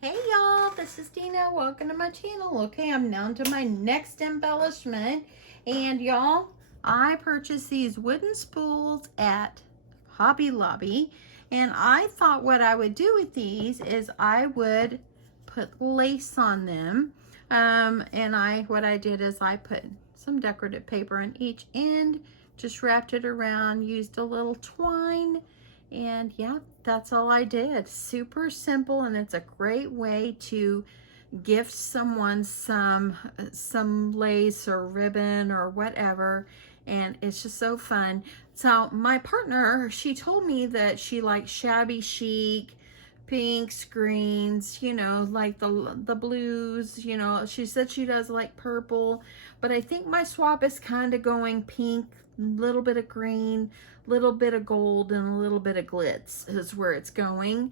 Hey y'all, this is Dina. Welcome to my channel. Okay, I'm down to my next embellishment. And y'all, I purchased these wooden spools at Hobby Lobby. And I thought what I would do with these is I would put lace on them. What I did is I put some decorative paper on each end, just wrapped it around, used a little twine, and yeah, that's all I did. Super simple, and it's a great way to gift someone some lace or ribbon or whatever, and it's just so fun. So my partner, she told me that she likes shabby chic, pinks, greens, like the blues, she said she does like purple, but I think my swap is kind of going pink, little bit of green, little bit of gold, and a little bit of glitz is where it's going.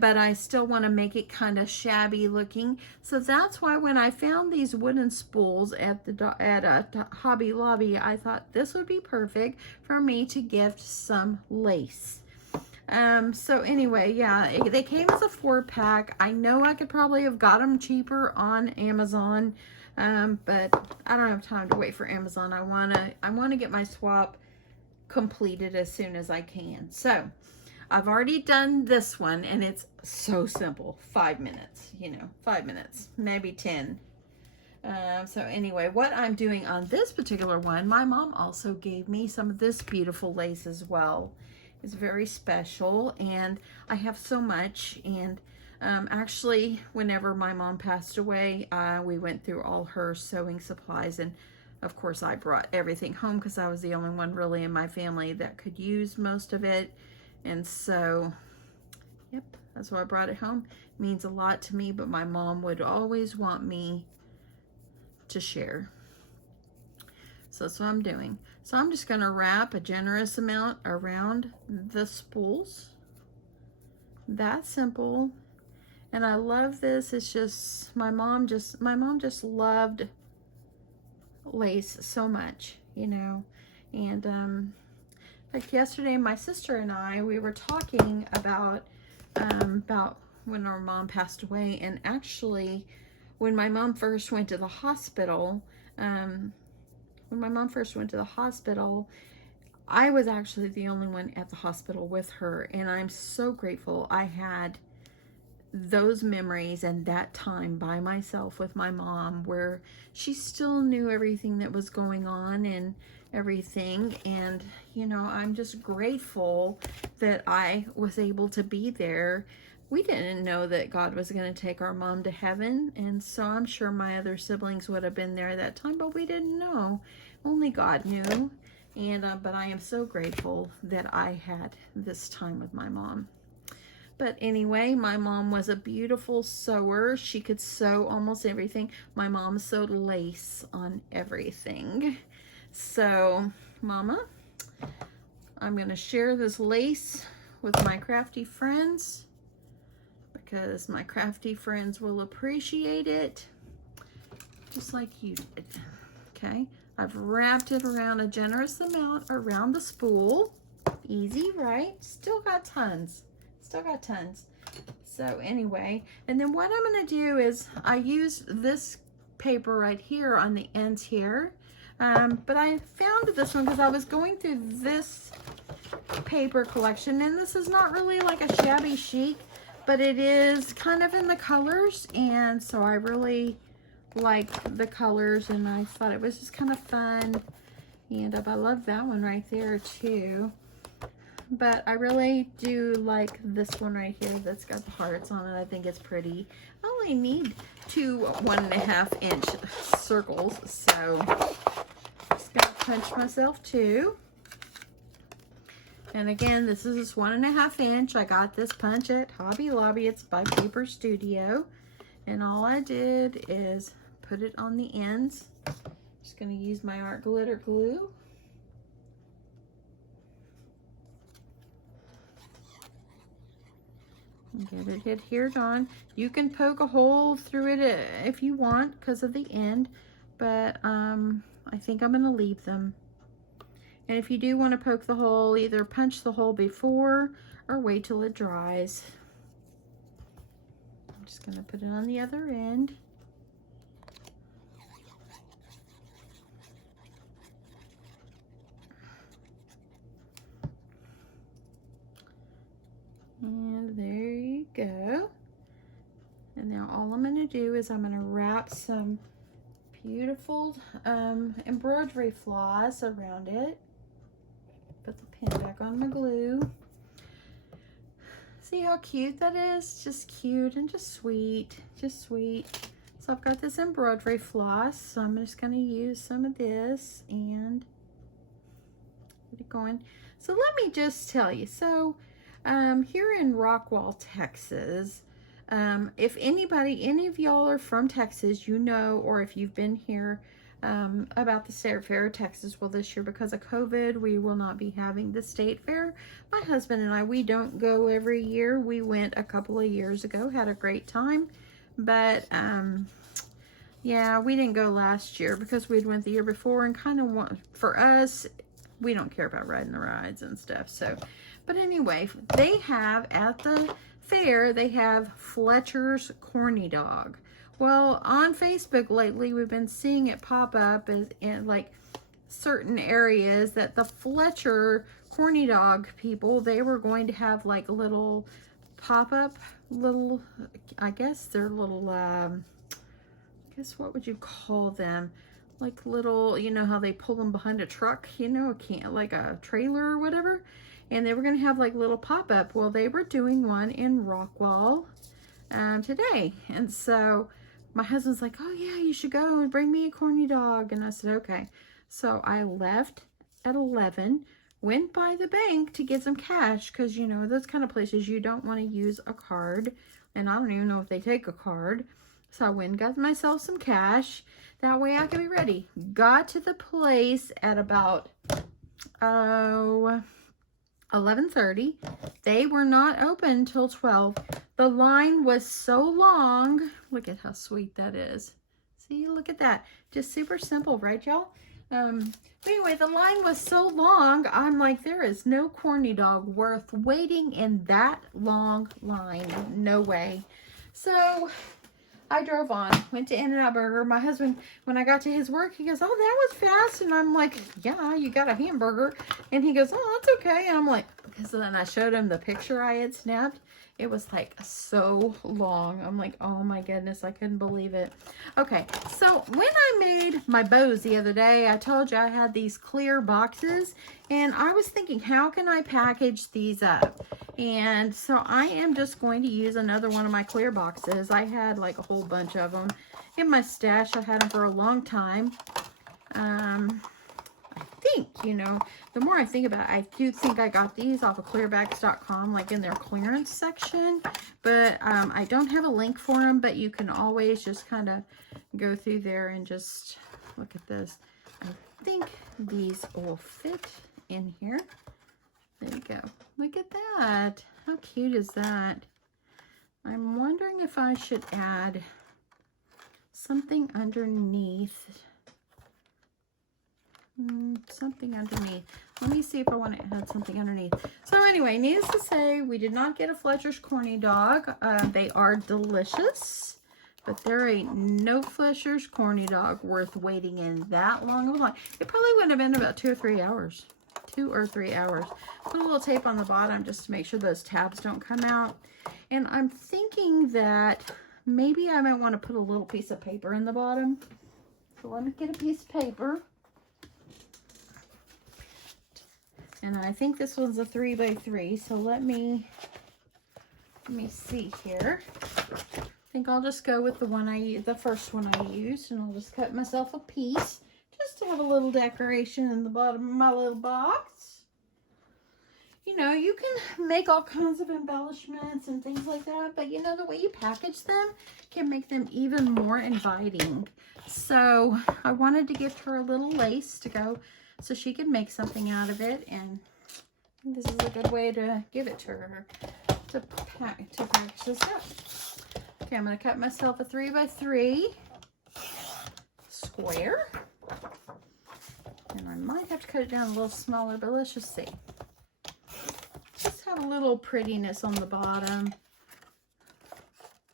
But I still want to make it kind of shabby looking. So that's why when I found these wooden spools at Hobby Lobby, I thought this would be perfect for me to gift some lace. So anyway, yeah, they came as a 4-pack. I know I could probably have got them cheaper on Amazon, but I don't have time to wait for Amazon. I wanna get my swap completed as soon as I can. So I've already done this one, and it's so simple. 5 minutes, 5 minutes, maybe 10. So anyway, what I'm doing on this particular one, my mom also gave me some of this beautiful lace as well. It's very special, and I have so much. And actually, whenever my mom passed away, we went through all her sewing supplies, and of course I brought everything home because I was the only one really in my family that could use most of it. And so, yep, that's why I brought it home. It means a lot to me, but my mom would always want me to share. So that's what I'm doing. So I'm just going to wrap a generous amount around the spools. That simple. And I love this. It's just my mom just loved lace so much, And like yesterday, my sister and I, we were talking about when our mom passed away. And actually, when my mom first went to the hospital, I was actually the only one at the hospital with her, and I'm so grateful I had those memories and that time by myself with my mom, where she still knew everything that was going on and everything. And I'm just grateful that I was able to be there. We didn't know that God was going to take our mom to heaven, and so I'm sure my other siblings would have been there that time, but we didn't know. Only God knew. And but I am so grateful that I had this time with my mom. But anyway, my mom was a beautiful sewer. She could sew almost everything. My mom sewed lace on everything. So, Mama, I'm going to share this lace with my crafty friends, because my crafty friends will appreciate it just like you did. Okay, I've wrapped it around a generous amount around the spool. Easy, right? Still got tons. So anyway, and then what I'm going to do is I use this paper right here on the ends here. But I found this one because I was going through this paper collection, and this is not really like a shabby chic, but it is kind of in the colors, and so I really like the colors, and I thought it was just kind of fun. And I love that one right there too. But I really do like this one right here that's got the hearts on it. I think it's pretty. I only need 2 1.5-inch circles, so just gonna punch myself 2. And again, this is 1.5 inch. I got this punch at Hobby Lobby. It's by Paper Studio. And all I did is put it on the ends. Just gonna use my art glitter glue. Get it adhered on. You can poke a hole through it if you want because of the end, but I think I'm going to leave them. And if you do want to poke the hole, either punch the hole before or wait till it dries. just going to put it on the other end. And there you go. And now all I'm going to do is I'm going to wrap some beautiful embroidery floss around it. Put the pin back on my glue. See how cute that is? Just cute and just sweet. Just sweet. So I've got this embroidery floss. So I'm just going to use some of this and get it going. So let me just tell you. So here in Rockwall, Texas, if any of y'all are from Texas, you know, or if you've been here about the State Fair of Texas, well, this year because of COVID, we will not be having the State Fair. My husband and I, we don't go every year. We went a couple of years ago, had a great time, but yeah, we didn't go last year because we'd went the year before, and kind of for us, we don't care about riding the rides and stuff. So, but anyway, they have at the fair, they have Fletcher's Corny Dog. Well, on Facebook lately, we've been seeing it pop up as in like certain areas that the Fletcher Corny Dog people, they were going to have like a little pop-up, little, I guess they're little, I guess what would you call them? Like little, you know how they pull them behind a truck, you know, like a trailer or whatever. And they were going to have like little pop-up. Well, they were doing one in Rockwall today. And so my husband's like, oh yeah, you should go and bring me a corny dog. And I said, okay. So I left at 11, went by the bank to get some cash because, you know, those kind of places you don't want to use a card. And I don't even know if they take a card. So I went and got myself some cash. That way I could be ready. Got to the place at about, 11:30. They were not open till 12. The line was so long. Look at how sweet that is. See, look at that. Just super simple, right, y'all? But anyway, the line was so long. I'm like, there is no corny dog worth waiting in that long line. No way. So I drove on, went to In-N-Out Burger. My husband, when I got to his work, he goes, oh, that was fast. And I'm like, yeah, you got a hamburger. And he goes, oh, that's okay. And I'm like, so then I showed him the picture I had snapped. It was like so long. I'm like, oh my goodness, I couldn't believe it. Okay, so when I made my bows the other day, I told you I had these clear boxes. And I was thinking, how can I package these up? And so I am just going to use another one of my clear boxes. I had like a whole bunch of them in my stash. I've had them for a long time. I think, you know, the more I think about it, I do think I got these off of clearbags.com, like in their clearance section. But I don't have a link for them, but you can always just kind of go through there and just look at this. I think these will fit in here. There you go. Look at that. How cute is that? I'm wondering if I should add something underneath. Something underneath. Let me see if I want to add something underneath. So anyway, needless to say, we did not get a Fletcher's Corny Dog. They are delicious, but there ain't no Fletcher's Corny Dog worth waiting in that long of a line. It probably would have been about 2 or 3 hours. 2 or 3 hours. Put a little tape on the bottom just to make sure those tabs don't come out. And I'm thinking that maybe I might want to put a little piece of paper in the bottom. So let me get a piece of paper. And I think this one's a 3x3, so let me see here. I think I'll just go with the first one I used, and I'll just cut myself a piece just to have a little decoration in the bottom of my little box. You know, you can make all kinds of embellishments and things like that, but you know, the way you package them can make them even more inviting. So I wanted to gift her a little lace to go so she could make something out of it, and this is a good way to give it to her to package this up. Okay, I'm going to cut myself a 3x3 square, and I might have to cut it down a little smaller, but let's just see. Just have a little prettiness on the bottom.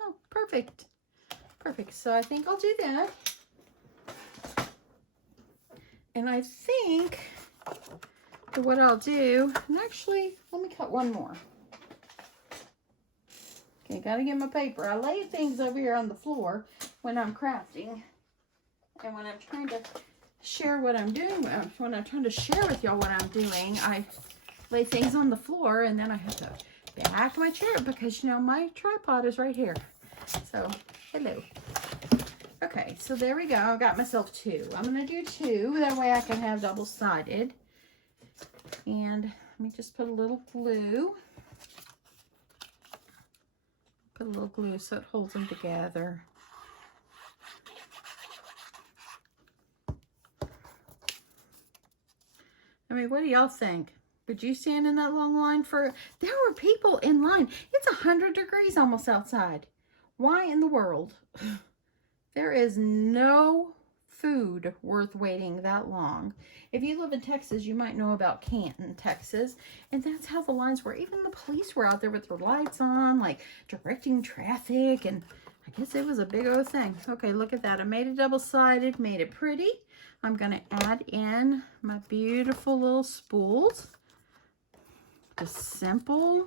Oh, Perfect. Perfect. So I think I'll do that. And I think that what I'll do, and actually, let me cut one more. Okay, gotta get my paper. I lay things over here on the floor when I'm crafting. And when I'm trying to share what I'm doing, when I'm trying to share with y'all what I'm doing, I lay things on the floor and then I have to back my chair because, you know, my tripod is right here. So, hello. Okay, so there we go. I got myself 2. I'm going to do 2. That way I can have double-sided. And let me just put a little glue. Put a little glue so it holds them together. I mean, what do y'all think? Would you stand in that long line for... There were people in line. It's 100 degrees almost outside. Why in the world? There is no food worth waiting that long. If you live in Texas, you might know about Canton, Texas. And that's how the lines were. Even the police were out there with their lights on, like directing traffic. And I guess it was a big old thing. Okay, look at that. I made it double-sided, made it pretty. I'm going to add in my beautiful little spools. Just simple.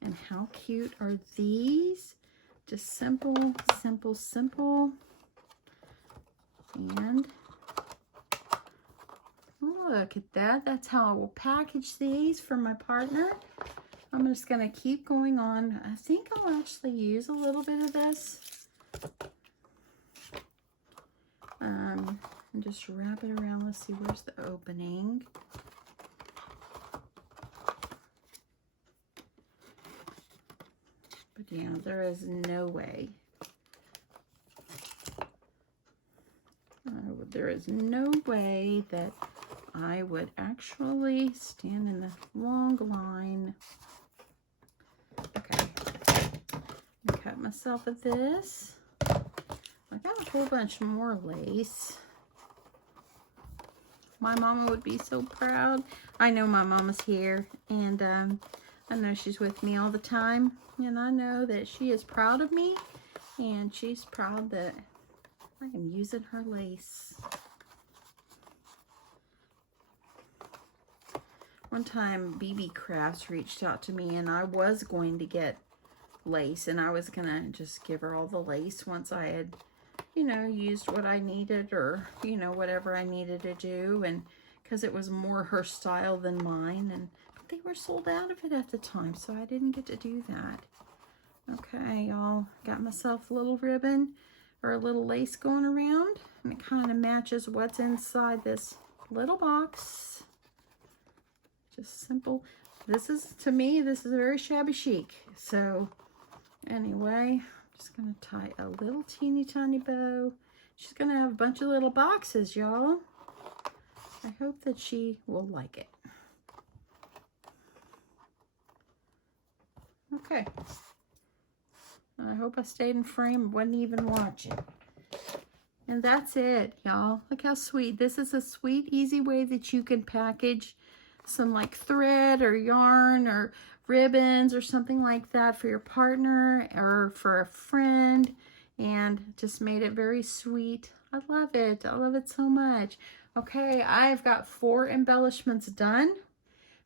And how cute are these? Just simple, simple, simple. And look at that. That's how I will package these for my partner. I'm just going to keep going on. I think I'll actually use a little bit of this. And just wrap it around. Let's see, where's the opening? But yeah, there is no way. There is no way that I would actually stand in the long line. Okay. I cut myself a this. I got a whole bunch more lace. My mama would be so proud. I know my mama's here, and I know she's with me all the time, and I know that she is proud of me, and she's proud that I am using her lace. One time, BB Crafts reached out to me, and I was going to get lace, and I was gonna just give her all the lace once I had, you know, used what I needed, or, you know, whatever I needed to do, and because it was more her style than mine, and they were sold out of it at the time, so I didn't get to do that. Okay, y'all, got myself a little ribbon or a little lace going around, and it kind of matches what's inside this little box. Just simple. This is, to me, this is very shabby chic. So anyway, I'm just gonna tie a little teeny tiny bow. She's gonna have a bunch of little boxes, y'all. I hope that she will like it. Okay. I hope I stayed in frame, wasn't even watching. And that's it, y'all. Look how sweet. This is a sweet, easy way that you can package some like thread or yarn or ribbons or something like that for your partner or for a friend, and just made it very sweet. I love it. I love it so much. Okay, I've got 4 embellishments done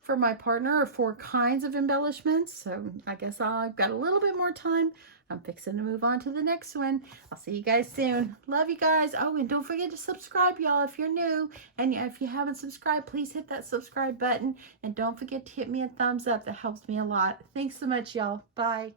for my partner, or 4 kinds of embellishments. So I guess I've got a little bit more time. I'm fixing to move on to the next one. I'll see you guys soon. Love you guys. Oh, and don't forget to subscribe, y'all, if you're new. And if you haven't subscribed, please hit that subscribe button. And don't forget to hit me a thumbs up. That helps me a lot. Thanks so much, y'all. Bye.